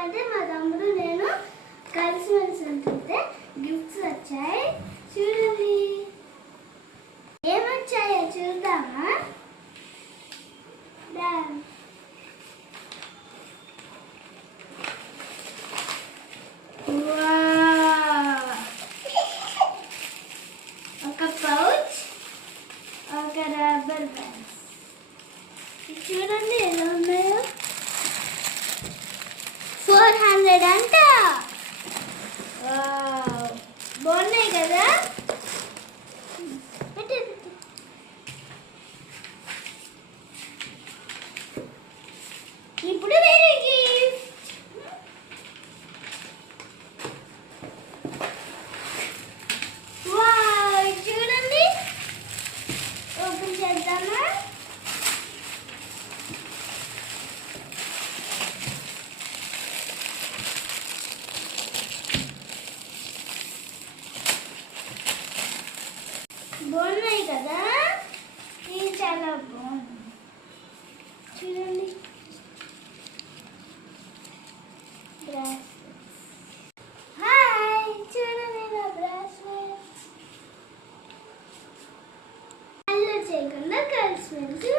ఏంటంటే మా తమ్ముడు నేను కలిసిమెలిసి ఉంటుంటే గిఫ్ట్స్ వచ్చాయి. చూడండి ఏమొచ్చాయో చూద్దామా. ఒక పౌచ్, ఒక రబ్బర్ బ్యాండ్స్. చూడండి ఎలా ఉన్నాయో. 400 అంట. బాగున్నాయి కదా. ఇప్పుడు వేరే గిఫ్ట్. వావ్, చూడండి ఓపెన్ చేద్దామా. బాగున్నాయి కదా. ఇది చాలా బాగుంది. చూడండి హాయ్, చూడండి నా బ్రాస్లెట్స్. అల్లరి చేయకుండా కలిసిమెలిసి